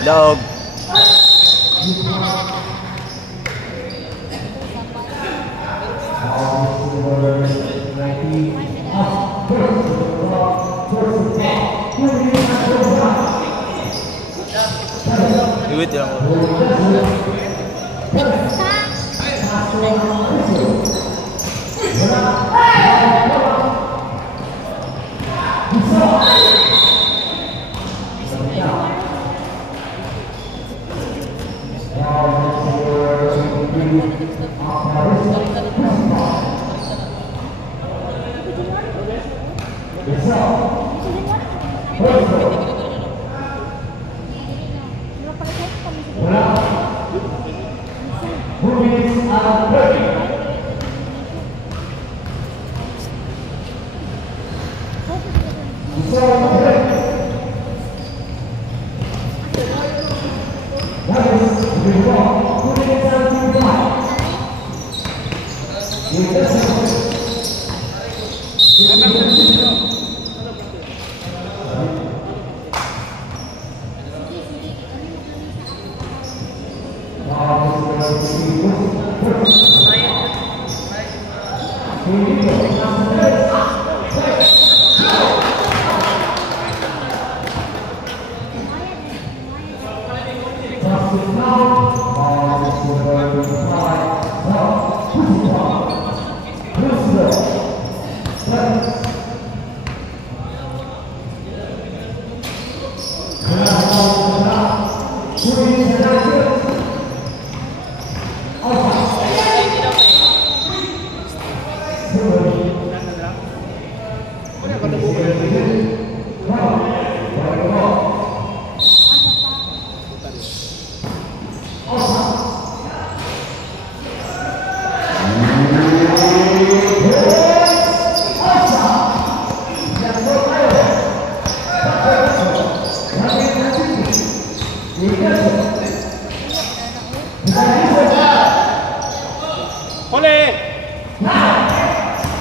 Dog. Duit yang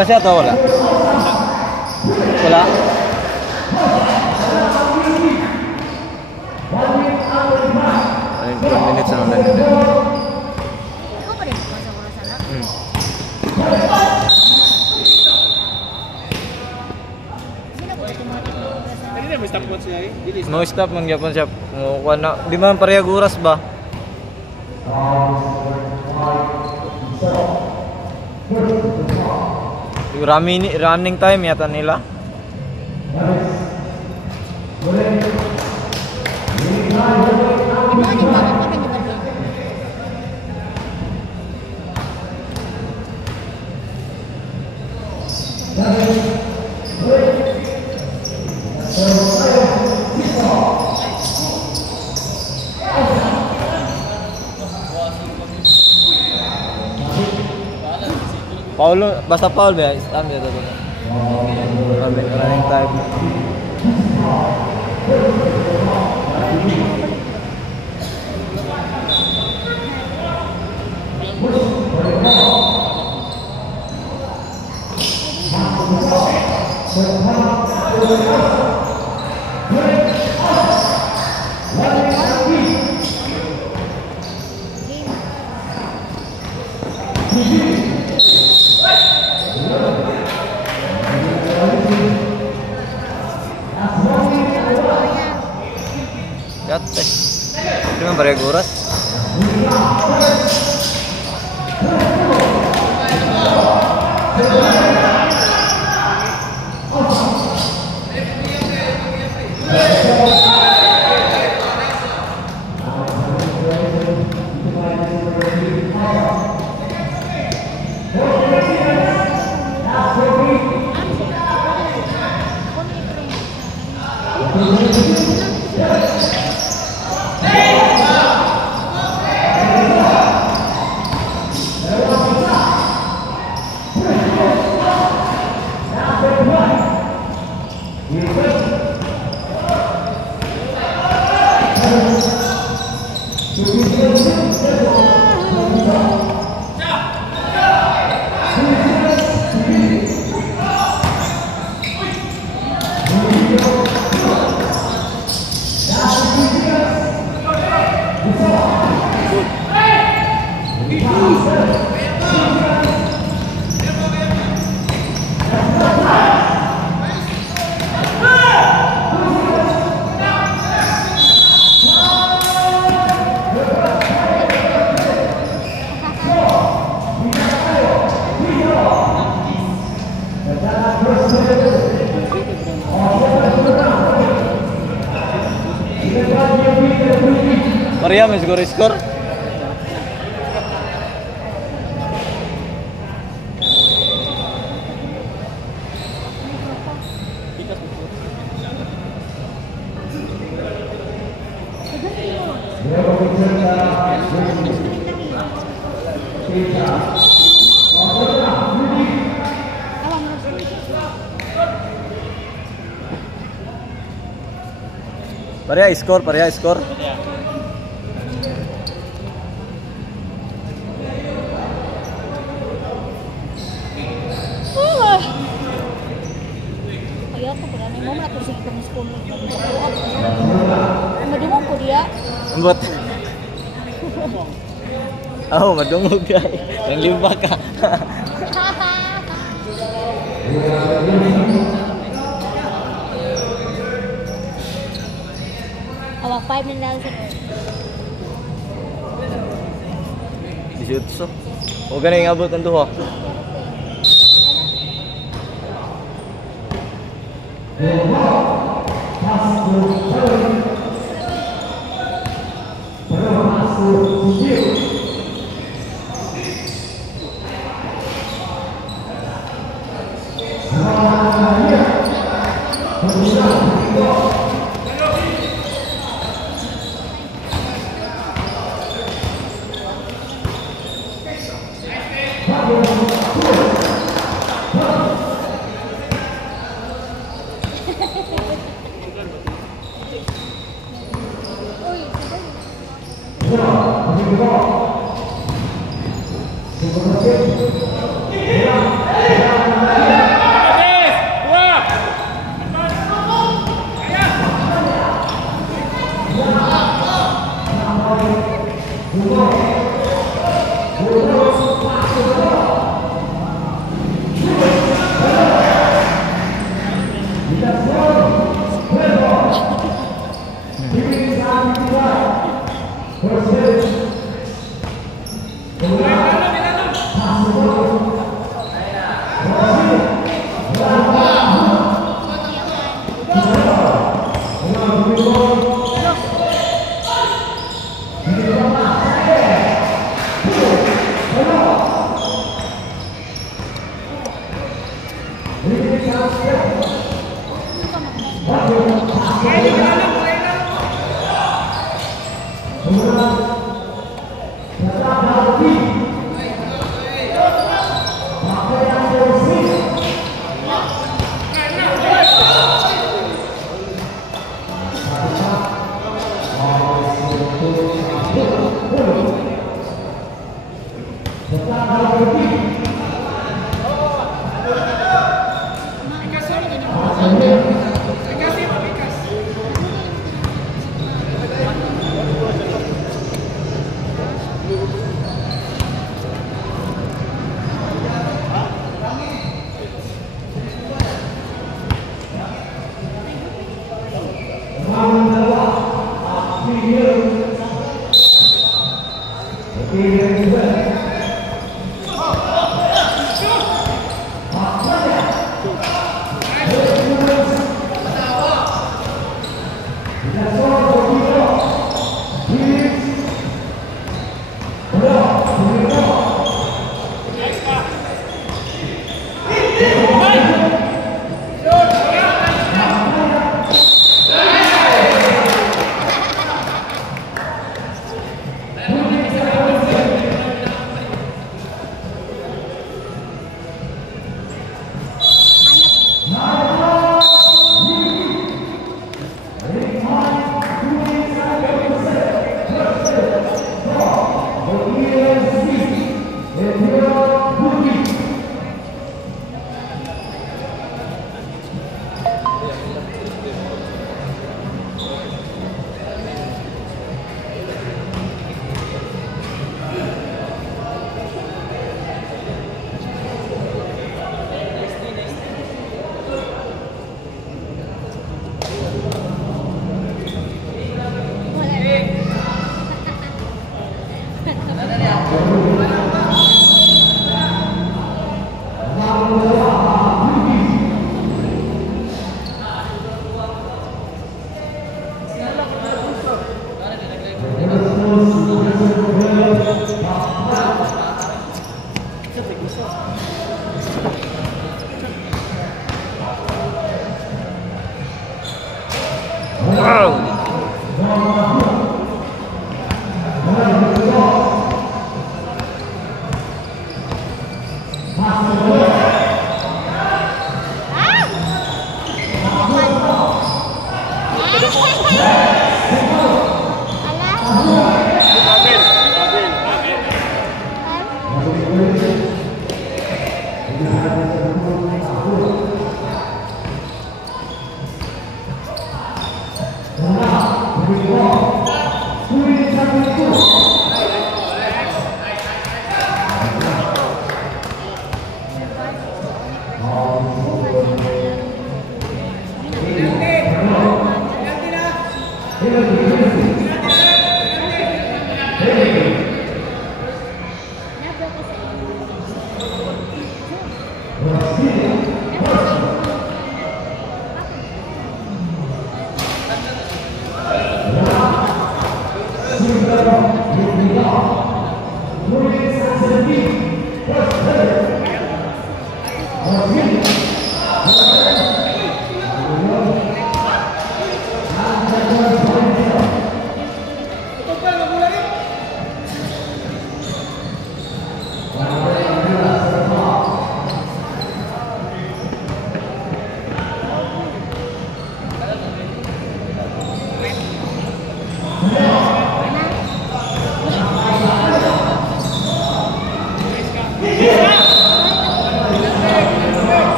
Kasih atau wala? Wala? Ay, 2 minutes na lang. Ikaw pa rin masang oras sana? Sino ko ito mga oras sana? Kanina may stop watch siya eh. No stop mangyapon siya. Di man parehag oras ba? Running time yata nila. Paulo, basta Paul ba? Ambil itu. Running time. Kate. Ini mah bareng urat. Maria mas skor. Paria skor. Ayaw ko pala nang mo nato sige kami school. Madungog ko dia. Embot. Oh, madungog guys. Yang lima ka. Awak 5 na lang sa 18. O ganun yung abot ang duha.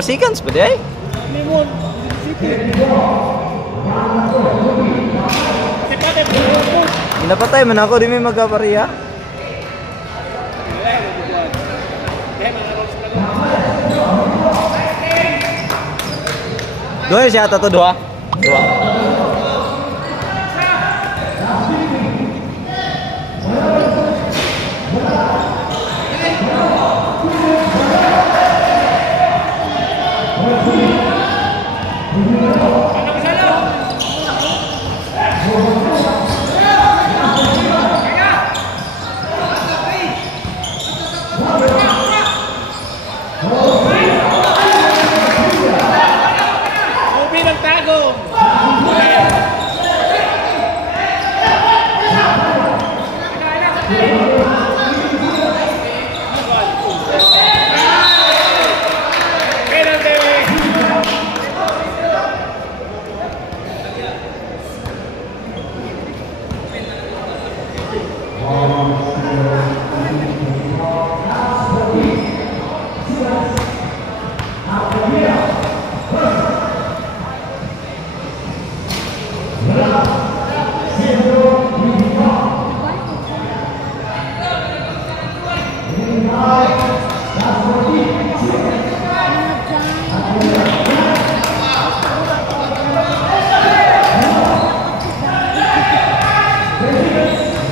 persikan seperti ay. Limon. Sipate po. Napatay man ako di may magkapariya. Dua siya to dua. Dua. Ubi ng tagong.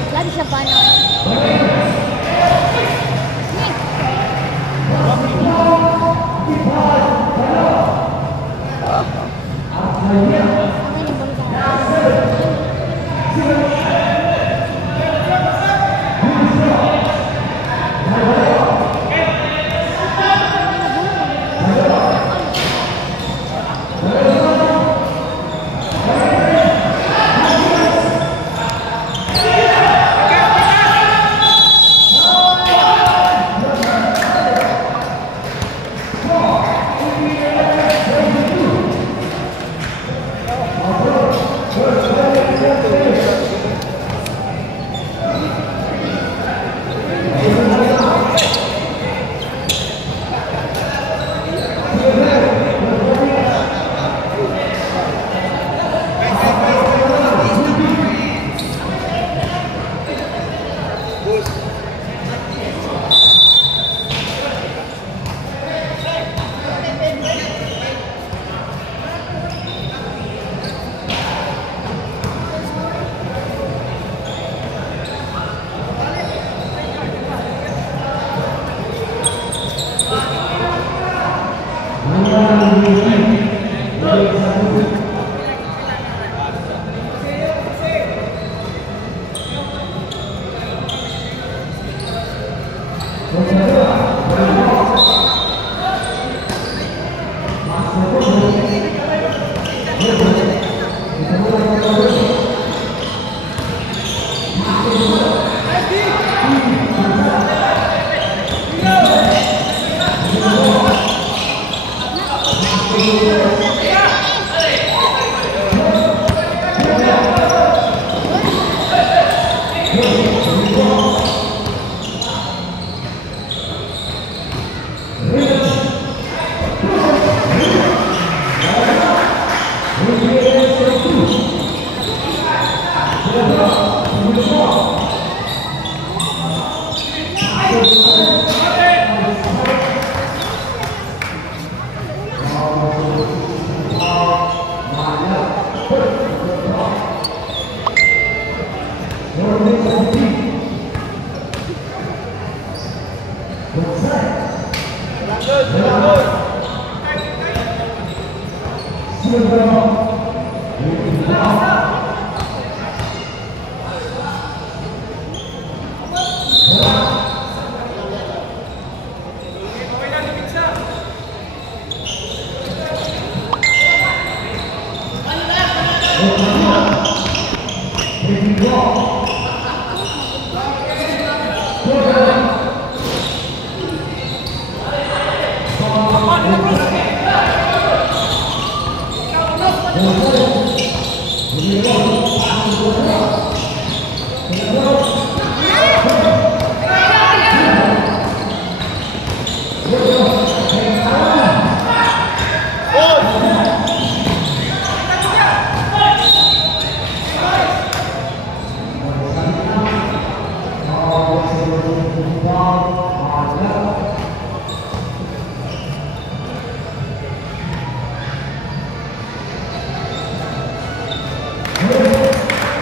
Lagi siya pa na.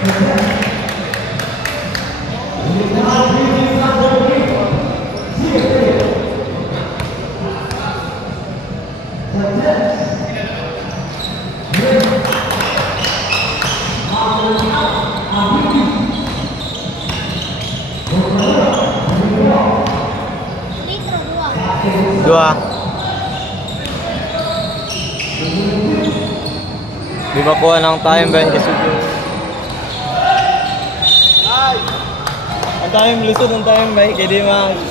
Litro, dua. Dua. Di makuha ng time ba? Ang time lisod ang time ba? Kaya di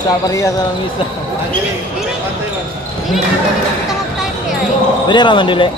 sa pariya sa misa. Dili naman kita mag-time kaya. Pwede raman dili.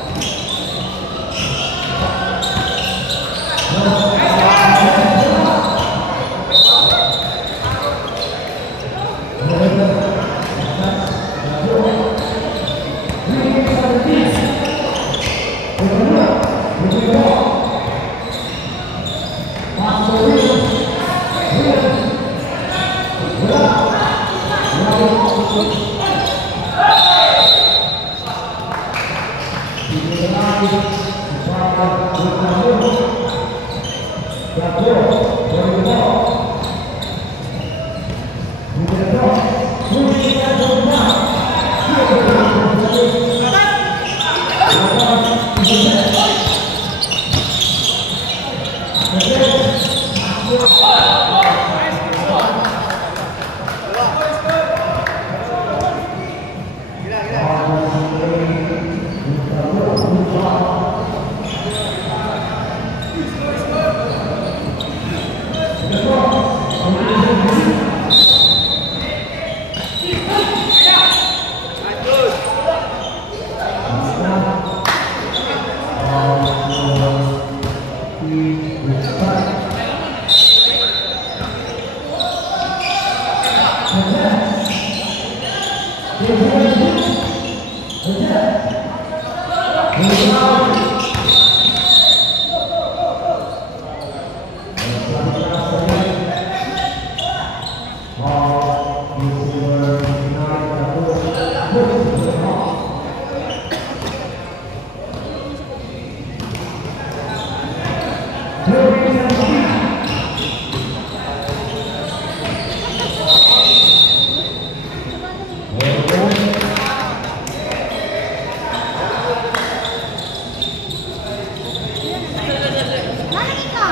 Mana kita?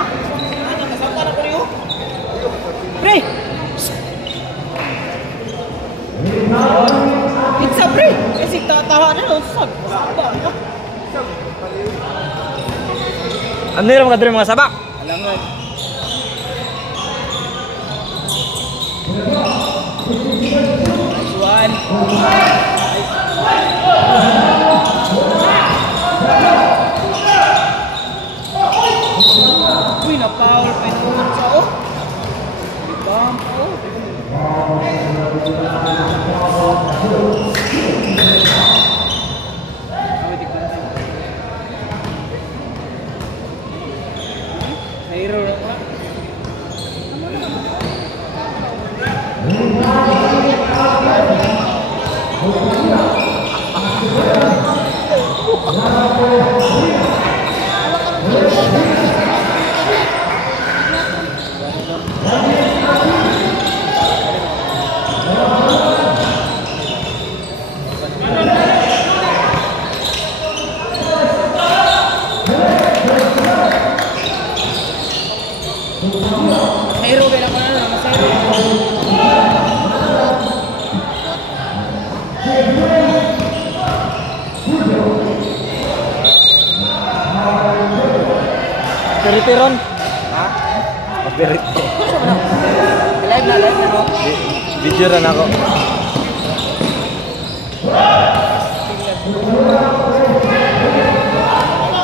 Pre! Pizza, pre! Kasi tatawa na lang. Saba na. Ano yung mga sabak? Alangan. Nice one. Uy, na-foul pa yung sa oh. Bump, oh. Hero na ka. Hero kaya na na mas hero. Peritiron? Ha? Perito. Live na no. Video rin ako.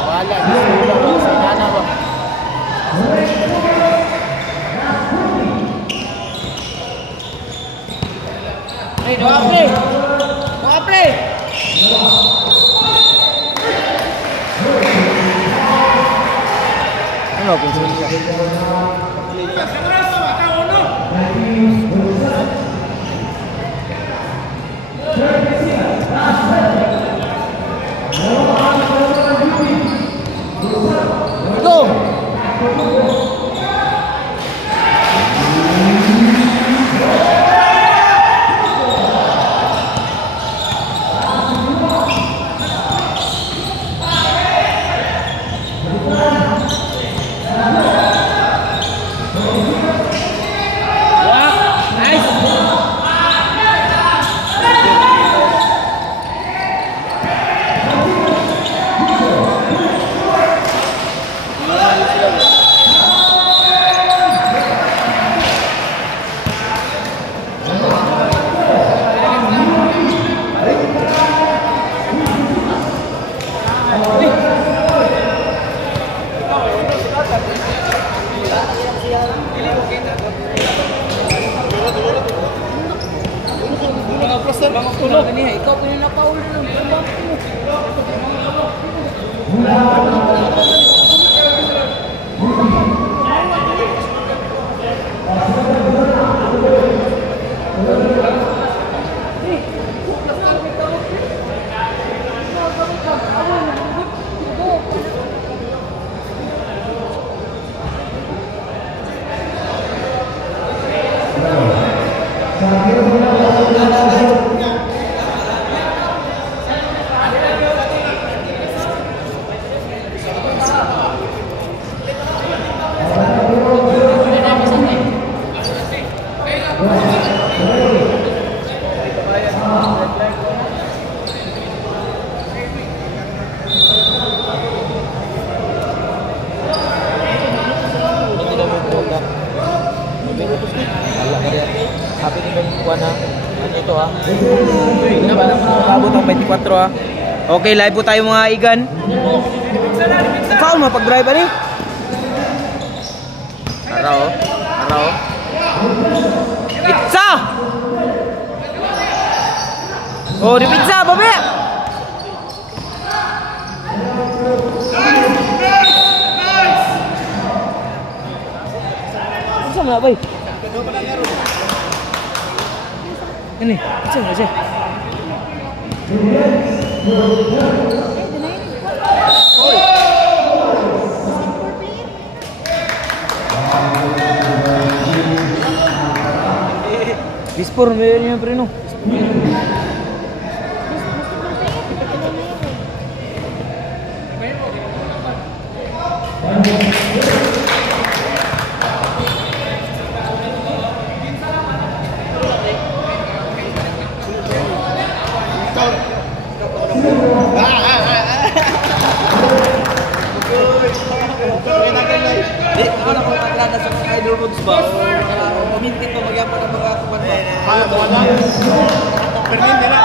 Wala, gusto sa nana ba. Hey, doa play. Doa play. Ano kung saan siya? Go. Ikaw pininapaul na lang. Happy ni buwan na. Ano ito ha? Abot ang 24 ha. Okay, live po tayo mga igan. Ikaw mapag-drive ani? Araw. Araw. Pizza! Oh, di pizza, babe! Pizza mo na, bay? Ini, pizza mo siya. Bispor meron yung preno. Idol Roots ba? Kumintin pa magyapon ang mga kupan ba? Wala mo wala. Permin nila.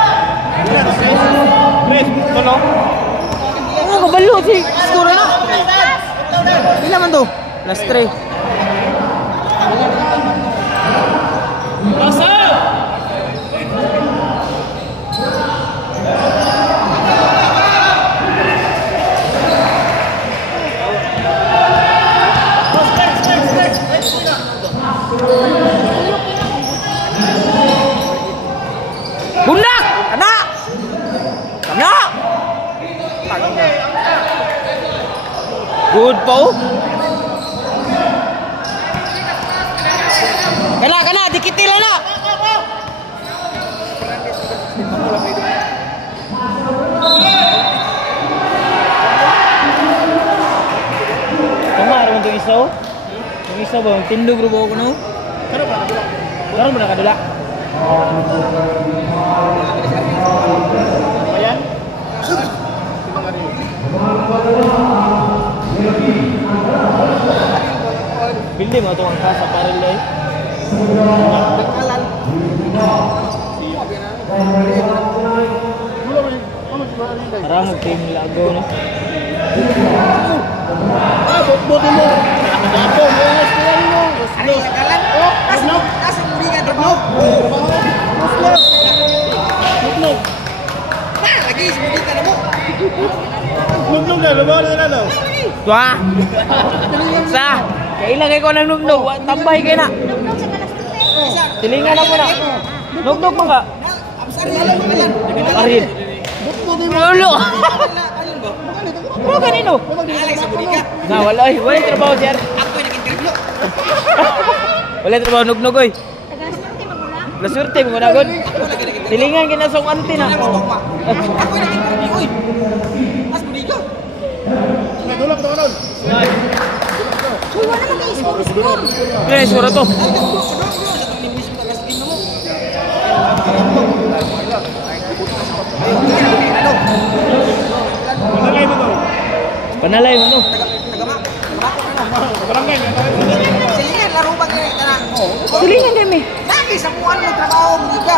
Chris, tulong. Ano kabalo si skoro na? Ilan man to? Last 3. Basa! Bundak! Kana! Kana! Good po. Kana, dikitil na. Kamar mo itong isaw? Yung isaw ba? Tindog rin ko no? Karoon mo nakadula? Ayan. Bildi mo itong angka sa paril ay. Parang mag-team lago no? Boto mo. Dapo mo. Sila mo. Los. Oh, kasno. Kasi muli ka drop mo. Nugnug. Na, lagi muli ka na mo. Nugnug na, lumawa na daw. Tua! Sa! Kailan kayo ko ng nugnog? Tambay kayo na! Nugnog sa kalas. Silingan na mo na! Nugnog mo ka! Arin! Lulo! Ano kanino? Na, wala eh! Wala yung trabaho siya! Ako'y nag-interview. Wala yung trabaho nugnog oy! Taga-swerte magula. Laswerte mo na gud! Silingan kayo na sa ante na! Ako'y nag-interview. Uy! Mas muli ka. Nagulak to kanon. Uy, wala naman kayo score. Kaya sura to! Panalay mo to. Panalay mo to! Barangay. Silingan, laro ba kayo ka na? Silingan kami! Lagi sa kuwan mo trabaho mo ka.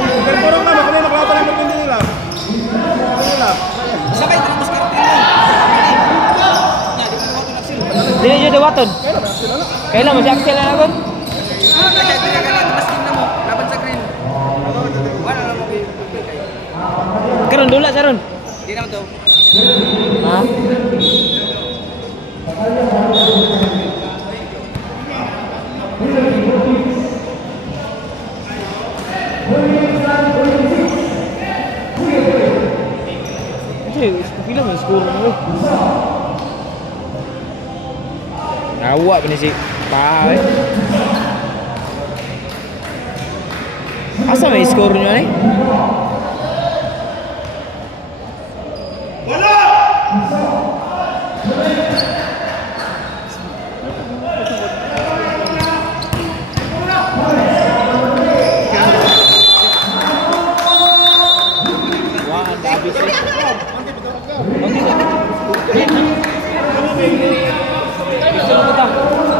Pero parang naman, kanina naklata na yung nila. Dili jud dawaton. Kailan mo si Axel na kon? Kaya tinagalan mas na mo laban sa green. Wala na mo kay. Karon dula saron. Di naman to. Ha? Pila mo skor mo. Awak ni si Pa. Asa may skor niyo ni?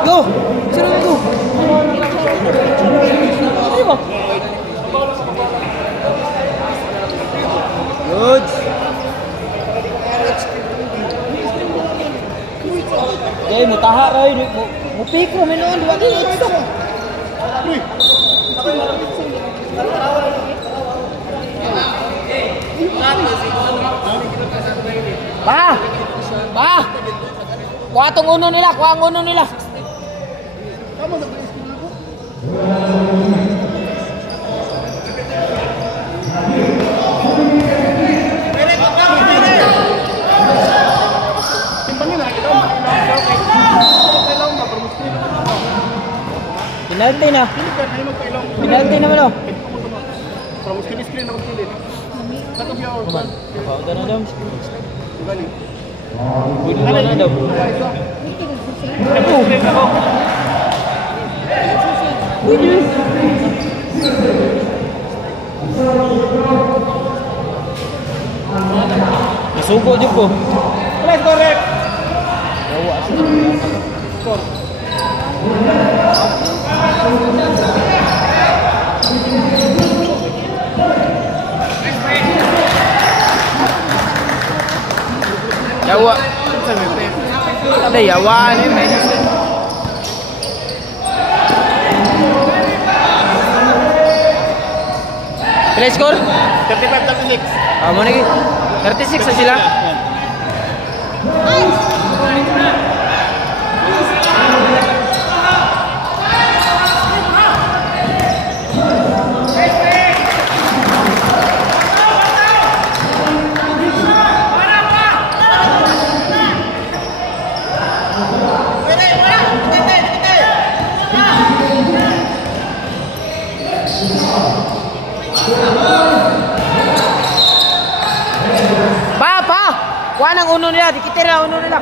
Go! Sino go? Good. Okay, mutaha ray, mo pick ro menon, wa din ito. Pa! Pa! Kuha tong uno nila, kuha ang uno nila. Penalty na. Penalty naman o. From screen ako pilit. Satu biyaw. Kuman. Pauta na daw. Pwede na daw. Pwede. Nasuko dyan ko. Let's correct. Yawa sa score. Yawa. Ada yawa ni main. Pila skor? 35-36. Mo lagi. 36 sa sila. Kuha ng uno nila, dikitin na uno nila.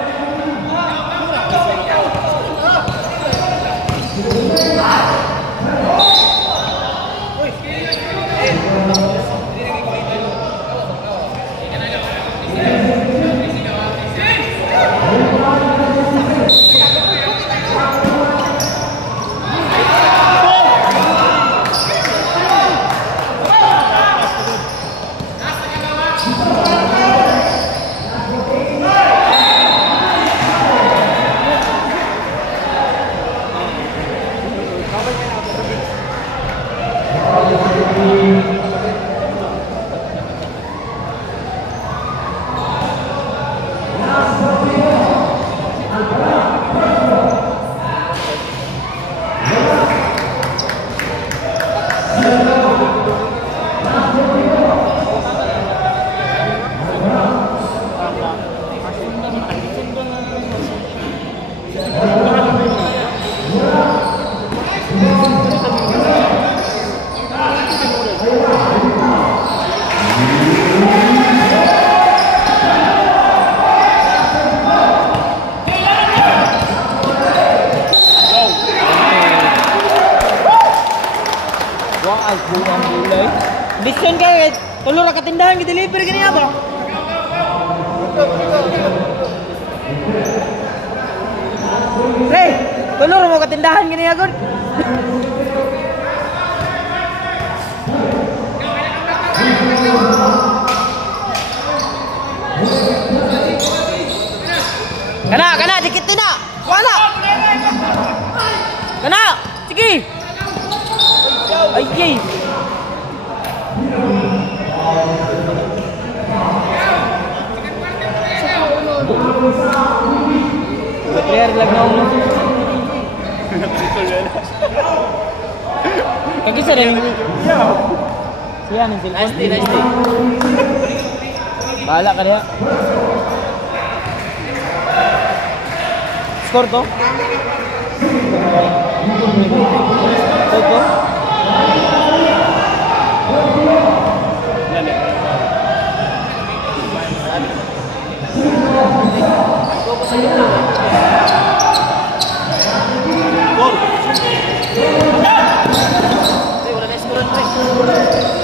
Ay, buang gulay. Discount kayo, tulo ra katindahan gi-deliver gani ba? Pre, tulo ra mo katindahan gani agad. Kana, dikit na. Wala. Jay. Player lag na ulo. Kagisa rin. Siya ng cellphone. Nice day. Bahala ka diha. Score to? Toto?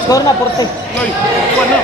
Skor na, Porte. Ay, kuwan na.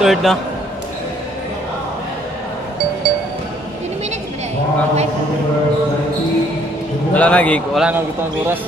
Third na. Wala na gig, wala na gitong oras.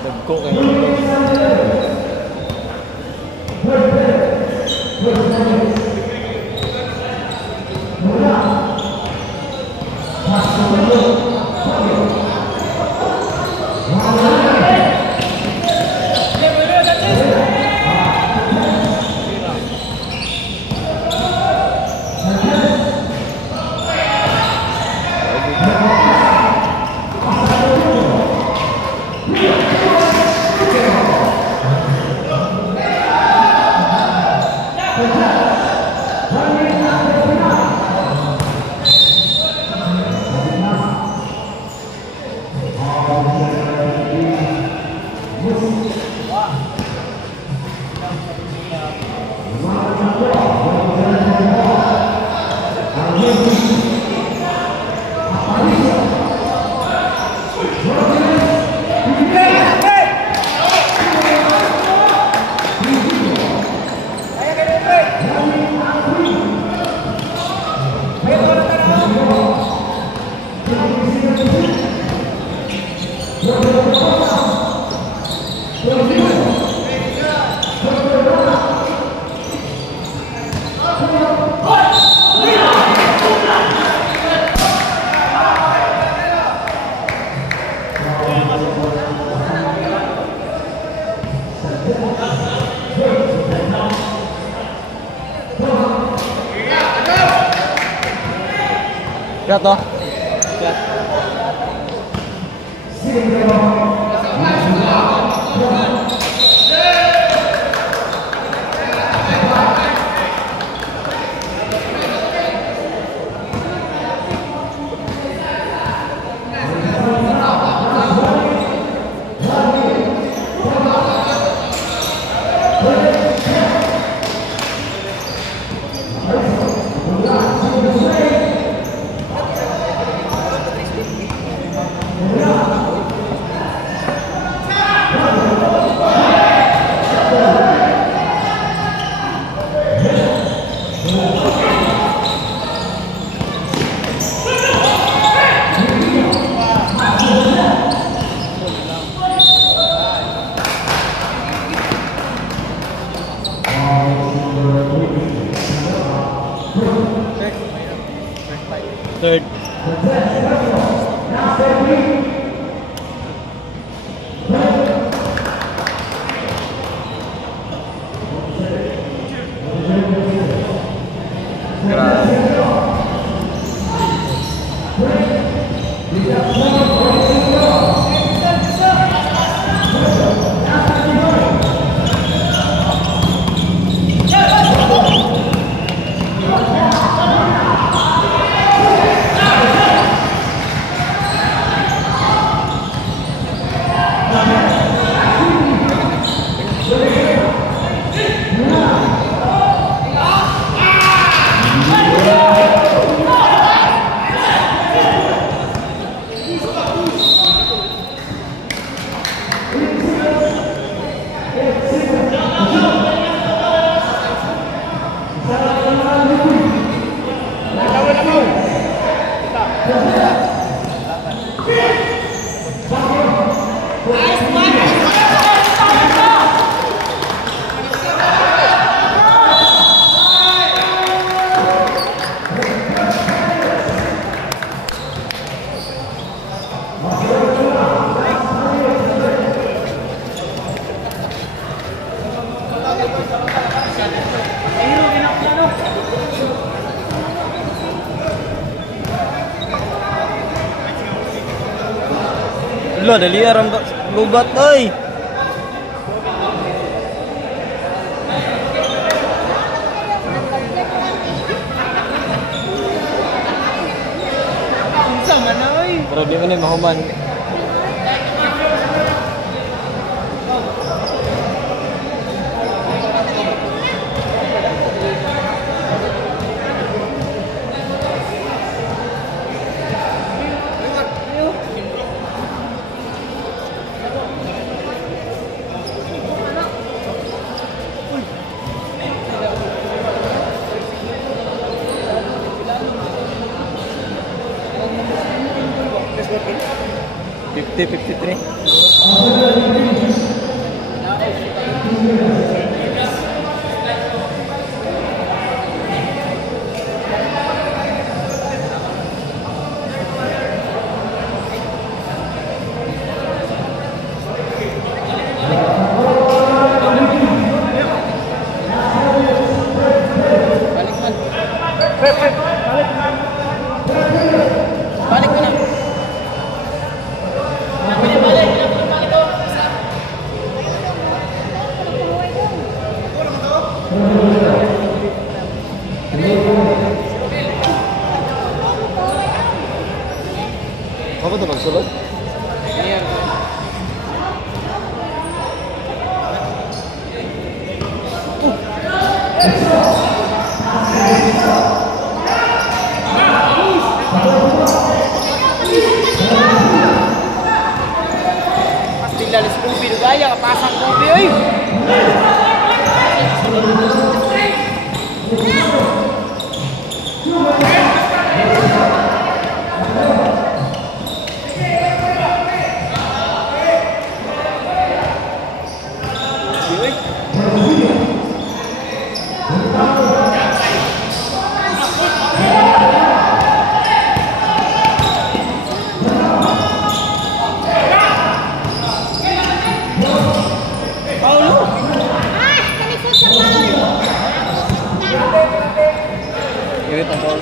Dagko kayo. Lihat toh. Lihat. Third. Lo dali aram lubat euy. Sama na euy. Pero di man mahuman. 50-53. Balik mo na. Apa tuh magsulod? Pasti lalis Kobe gaya pasang Kobe euy. Irit ang ball.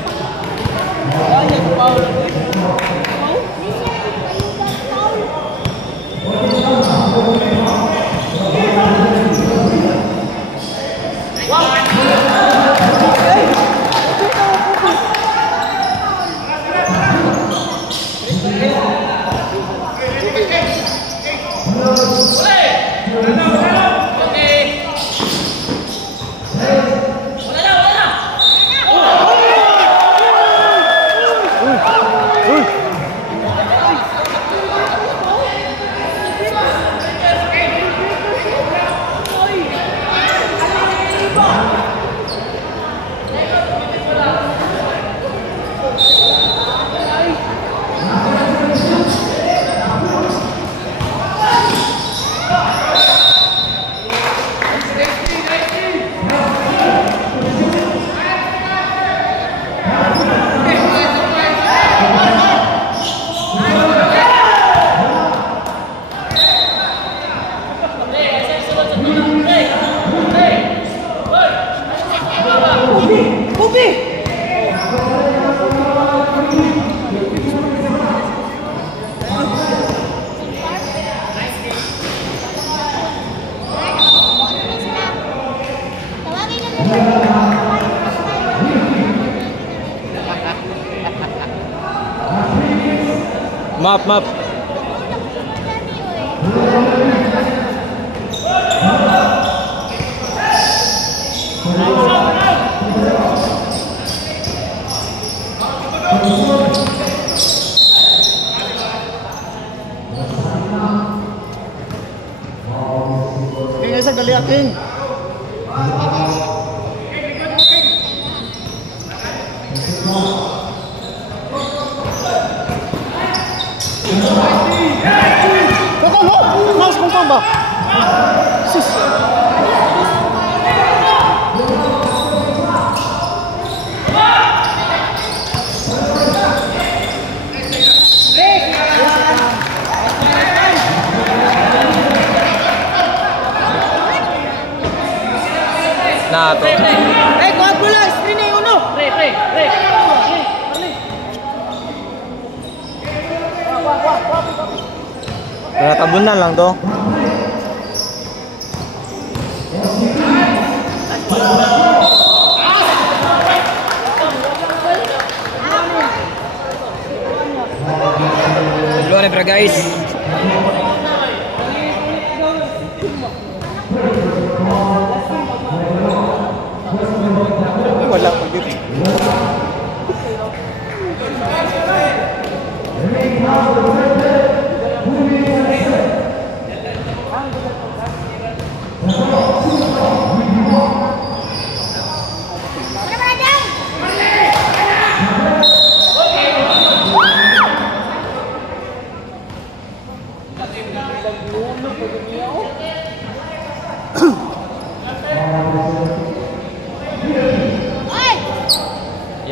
Map. Kaya sa gali aking. Mas kung ba? Sis. Nah, to. Kuha bola, screen eh uno. Pre. Kaya tabunan lang to. Duluan ya, guys. Wala pa dito.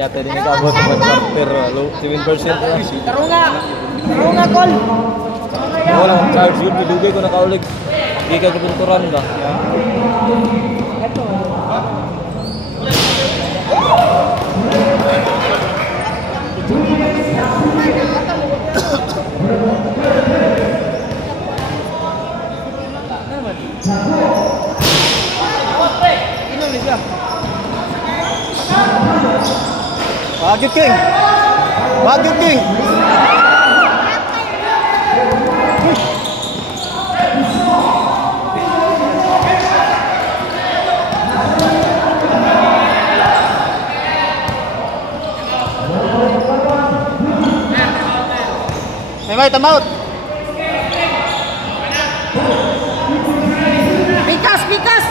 Yata din nag-abot ng 1 quarter. Low 7% na. Taro nga, Col. Wala akong charge yun. Bidugay ko nakaulig. Hindi ka kabunturan ba? Wagyu King. Wagyu King. May time out. Bikas!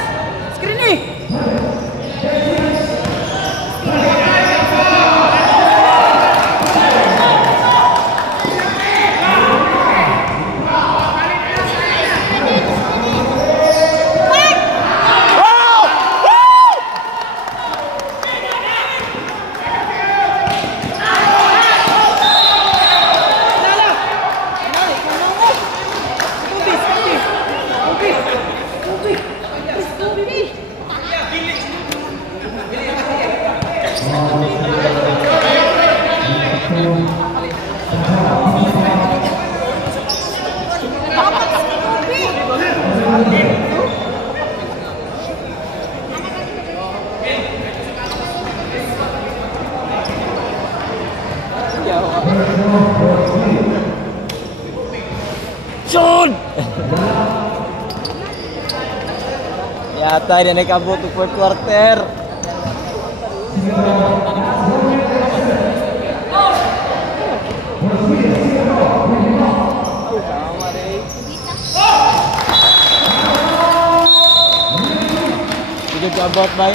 Screen eh! John! Yata din nag-abot ng 4 quarter. Sige abot ba?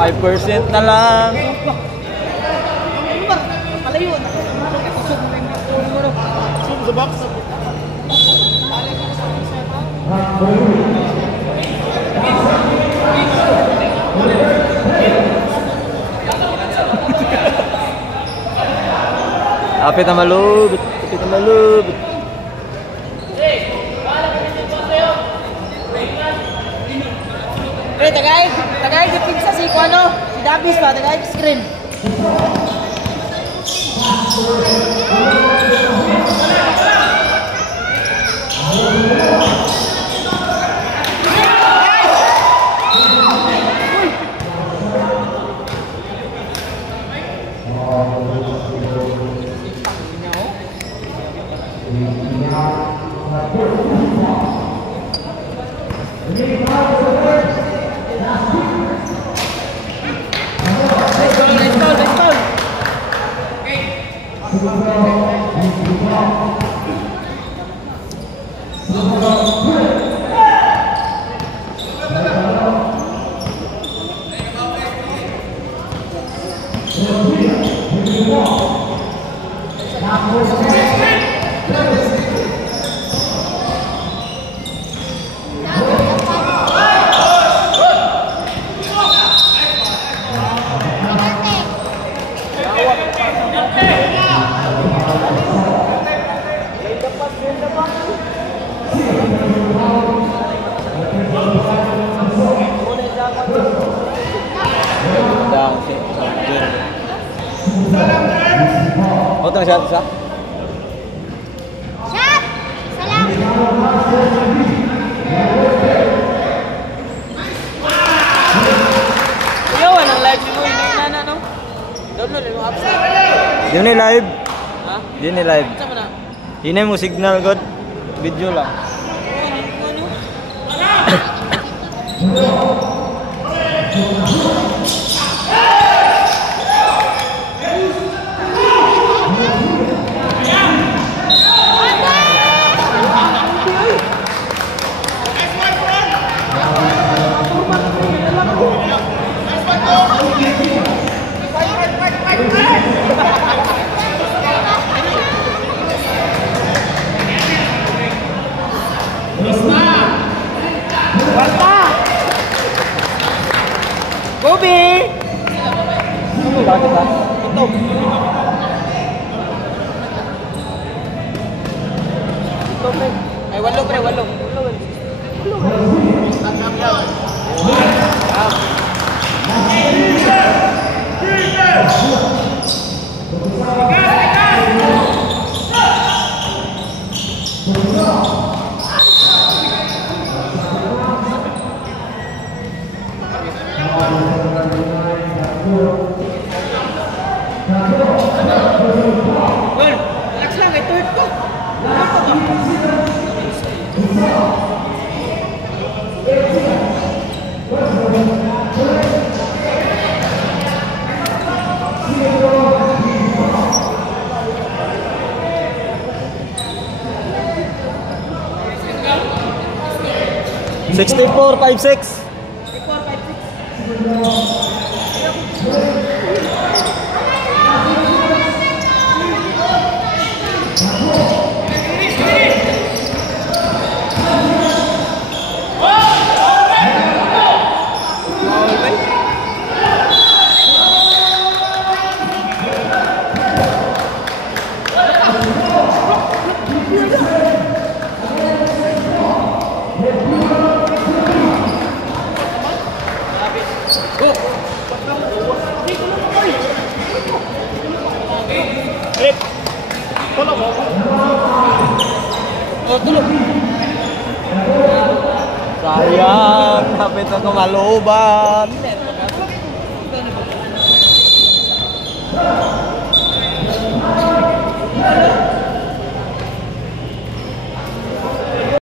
5% na lang. Zoom the box. Apit na malubit. Apit na malubit. Pre, tagay pinsa si Kuano, si Davis ba, tagay screen. Otong shot sa? Shot! Salam! Yo, walang live mo yung no? Download mo apps. Di ni live. Ha? Di ni live. Sama na. Hinay mo signal god. Video lang. Ay, walo pre, walo. Gol, relax lang, ito ito. Sixty-four, 5-6. Oh, tulog. Sayang, kapit na kumaloban.